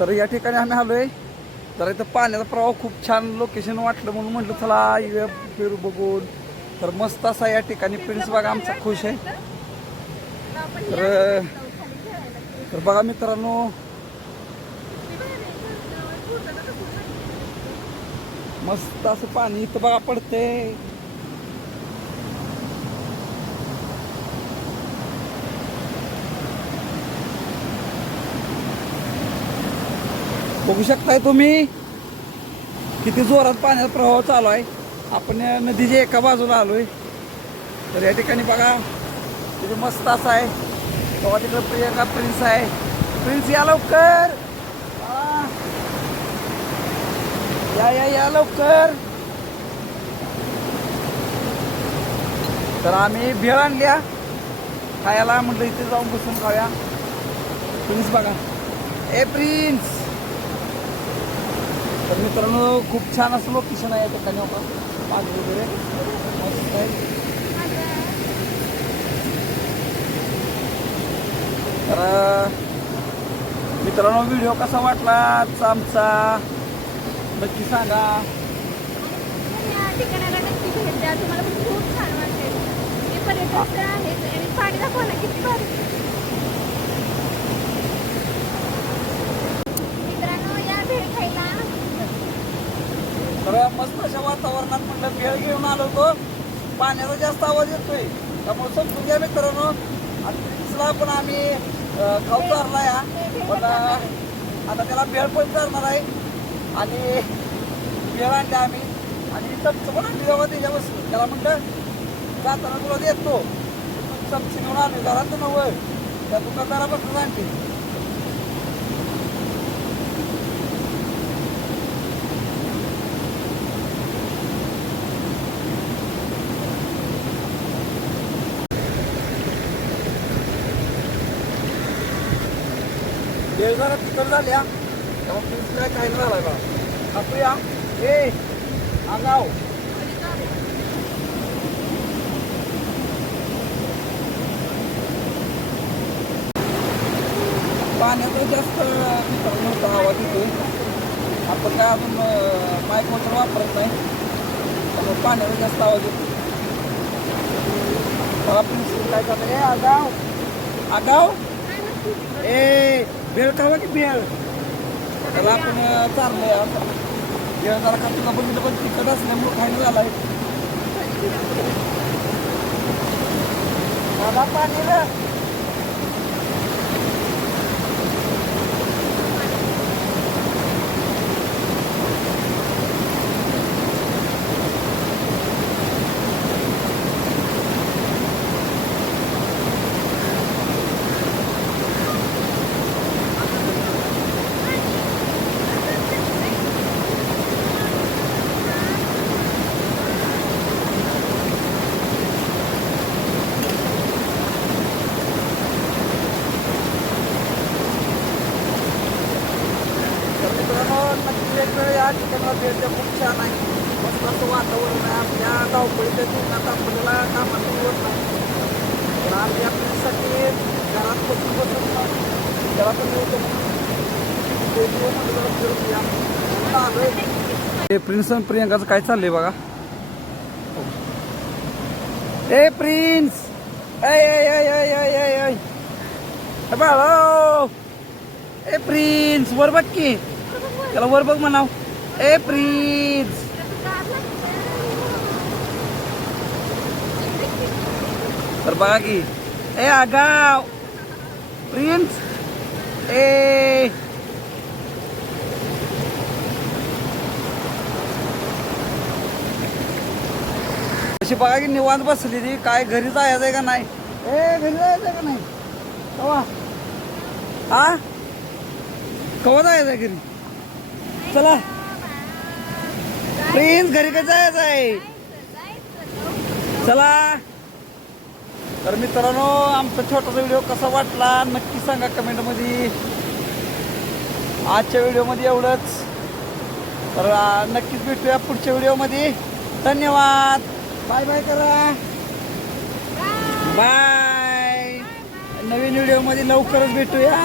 तर या ठिकाणी आम्ही आलोय. जरा इथं पाण्याचा प्रवाह खूप छान लोकेशन वाटलं म्हणून म्हटलं चला येऊया फिरू बघून. तर मस्त असा या ठिकाणी प्रिन्स बघा आमचा खुश आहे. तर तर बघा मित्रांनो. मस्त असं पाणी इथं बघा पडते बघू शकताय तुम्ही. किती जोरात पाण्याचा प्रवाह चालू आहे. आपण नदीच्या एका बाजूला आलोय. तर या ठिकाणी बघा तिथे मस्त असा आहे. तेव्हा तिकडे प्रियंका प्रिन्स आहे. प्रिन्स या लवकर. या या या लवकर. तर आम्ही भेळ आणल्या. खायला म्हटलं इथे जाऊन बसून खाऊया. प्रिन्स बघा. ए प्रिन्स. तर मित्रांनो खूप छान असं लोकेशन आहे या ठिकाणी आपण पाणी वगैरे मस्त आहे तर मित्रांनो व्हिडिओ कसा वाटला? आजचा आमचा नक्की सांगा. या ठिकाणाला नक्की भेट द्या तुम्हाला पण खूप छान वाटेल हे पर्यटन स्थळ आहे आणि पाणी दाखवा ना किती भारी मित्रांनो या भेट खायला तर मस्त अशा वातावरणात म्हटलं भेळ घेऊन आलो होतो. पाण्याचा जास्त आवाज येतोय. त्यामुळे समजून घ्या मित्रांनो. आणि प्रिन्सला पण आम्ही खाऊ चारला या. पण आता त्याला भेळ पण चालणार आहे. आणि भेळ आणल्या आम्ही. आणि चमचं पण आणली जेव्हा त्याच्या बसून त्याला म्हटलं जाताना तुला देतो. चमची घेऊन आली घरात नव्हय त्या दुकानदारापासून आणली. वेळ जरा तिकड झाल्या. तेव्हा काय काही झाला बा प्रिया ए आगाव. पाण्याचा जास्त मित्रांनो आवाज येतो आपण काय अजून माईक मोटर वापरत नाही. त्यामुळे पाण्याचा जास्त आवाज येतो काय करतं रे आगाव. आगाव? ए भेळ कावा की भेळ त्याला आपण चाललंय आता जरा का तुला बघितलं पण तिखट असल्यामुळे खायला झालाय दादा पाणी रे. तर मित्रांनो नक्की एक वेळ या ठिकाणाला भेट द्या खूप छान आहे. मस्त असं वातावरण आहे. आपल्या धावपळीच्या जीवनात आपल्याला कामात होत नाही. तर आम्ही आपल्यासाठी घरात बसून बसून घरात हे प्रिन्स आणि प्रियंकाचं काय चाललंय बघा? ए प्रिन्स! ऐ ए प्रिन्स! वर बघ की. त्याला वर बघ म्हणाव. ए प्रिन्स. तर बघा की. ए आगाव. प्रिन्स. ए. अशी बघा की निवांत बसली ती. काय घरी जायचंय का नाही? ए घरी जायचंय का नाही? कवा? हा? कवा जायचंय घरी? चला. प्रिन्स घरी काय जायचं आहे चला. तर मित्रांनो आमचा छोटासा व्हिडिओ कसा वाटला नक्की सांगा कमेंटमध्ये. आजच्या व्हिडिओमध्ये एवढंच. तर नक्कीच भेटूया पुढच्या व्हिडिओमध्ये. धन्यवाद. बाय बाय करा. बाय. नवीन व्हिडिओमध्ये लवकरच भेटूया.